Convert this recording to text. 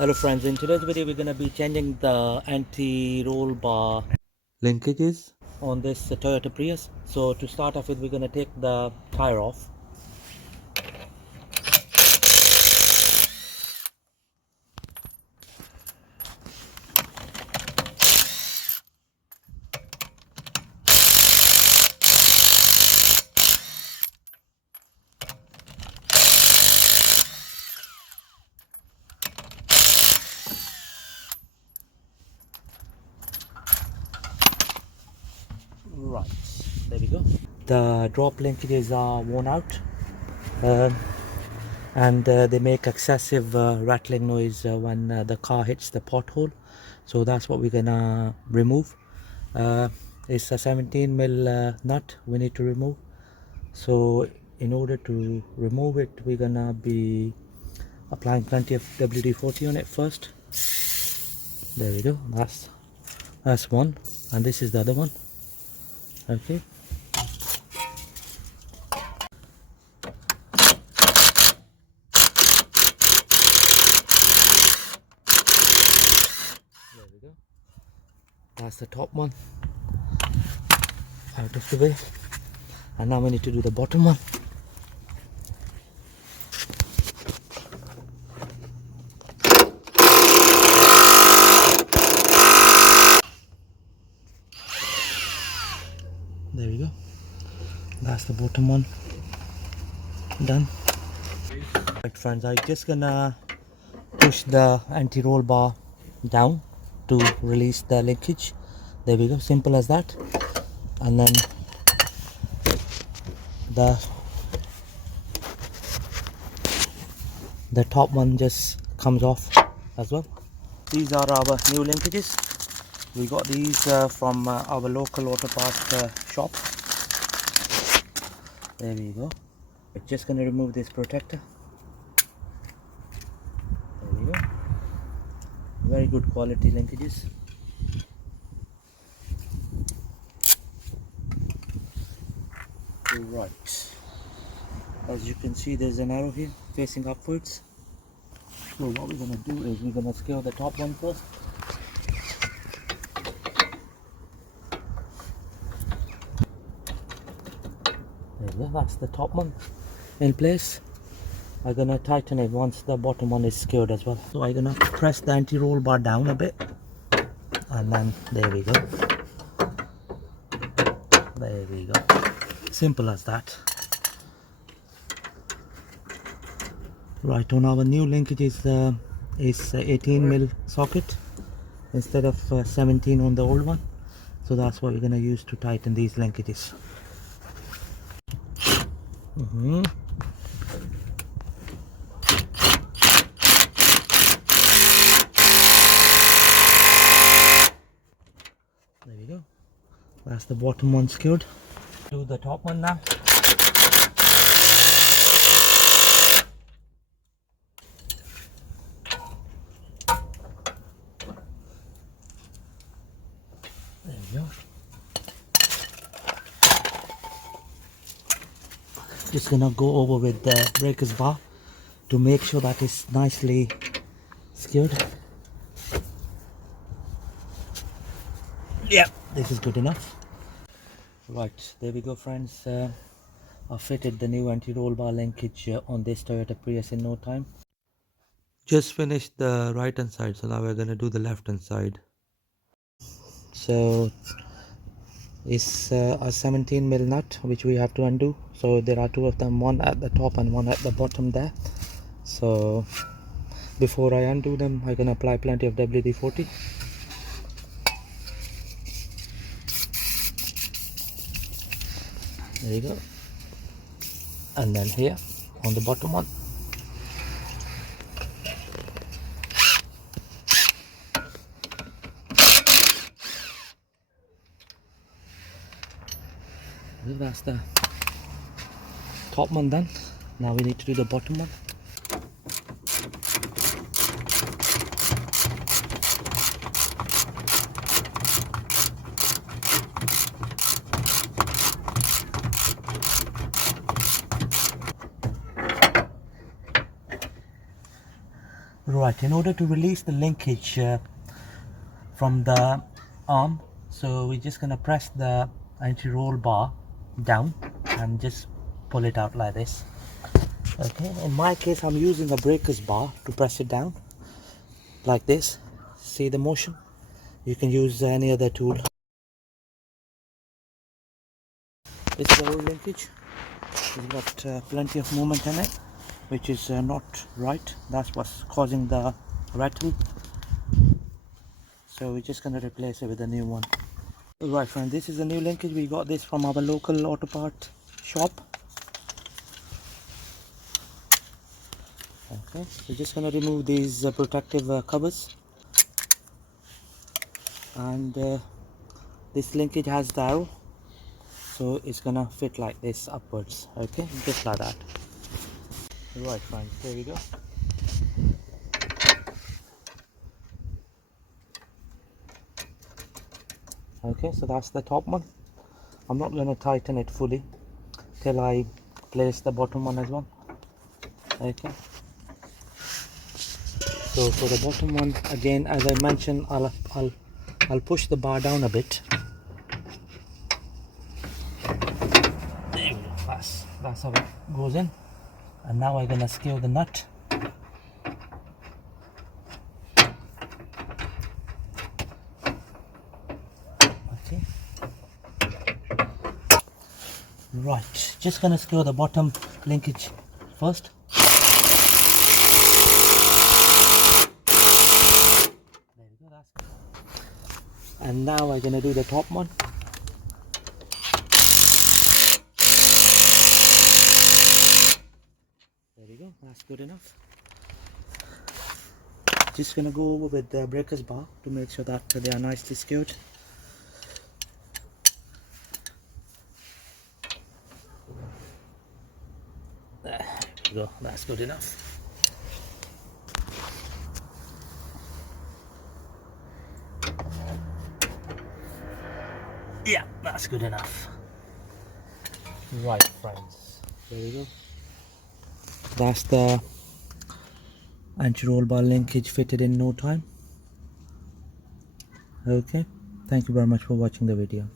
Hello friends, in today's video we're going to be changing the anti-roll bar linkages on this Toyota Prius. So to start off with, we're going to take the tire off. Right, there we go. The drop linkages are worn out and they make excessive rattling noise when the car hits the pothole. So that's what we're gonna remove. It's a 17mm nut we need to remove. So in order to remove it, we're gonna be applying plenty of WD-40 on it first. There we go. That's one, and this is the other one. Okay. There we go. That's the top one out of the way, and now we need to do the bottom one. There we go. That's the bottom one done. Right friends, I'm just gonna push the anti-roll bar down to release the linkage. There we go, simple as that. And then the top one just comes off as well. These are our new linkages. We got these from our local auto parts shop. There we go. We're just going to remove this protector. There we go. Very good quality linkages. Right. As you can see, there's an arrow here facing upwards. So what we're going to do is we're going to scale the top one first. There we go, that's the top one in place. I'm gonna tighten it once the bottom one is secured as well. So I'm gonna press the anti-roll bar down a bit, and then there we go. There we go. Simple as that. Right, on our new linkage is 18mm socket instead of 17 on the old one. So that's what we're gonna use to tighten these linkages. There we go. That's the bottom one secured. Do the top one now. There we go. Just gonna go over with the breaker's bar to make sure that it's nicely secured. Yeah, this is good enough. Right, there we go friends. I fitted the new anti-roll bar linkage on this Toyota Prius in no time. Just finished the right hand side, so now we're gonna do the left hand side. So it's a 17mm nut which we have to undo. So there are two of them, one at the top and one at the bottom there. So before I undo them, I can apply plenty of WD-40. There you go. And then here on the bottom one. That's the top one done. Now we need to do the bottom one. Right, in order to release the linkage from the arm, so we're just gonna press the anti-roll bar down and just pull it out like this. Okay, in my case I'm using a breaker's bar to press it down like this. See the motion? You can use any other tool. This is the old linkage. It's got plenty of movement in it, which is not right. That's what's causing the rattle. So we're just going to replace it with a new one. Right friend, this is a new linkage. We got this from our local auto part shop. Okay, we're just going to remove these protective covers. And this linkage has the arrow, so it's gonna fit like this upwards. Okay, just like that. Right friends, there we go. Okay, so that's the top one. I'm not going to tighten it fully till I place the bottom one as well. Okay, so for the bottom one, again, as I mentioned, I'll push the bar down a bit. There you go. That's how it goes in. And now I'm going to screw the nut. Okay, right, just going to screw the bottom linkage first. There we go, that's good. And now I'm going to do the top one. There we go, that's good enough. Just gonna go over with the breaker's bar to make sure that they are nicely secured. There we go, that's good enough. Yeah, that's good enough. Right friends, there we go. That's the anti-roll bar linkage fitted in no time. Okay, thank you very much for watching the video.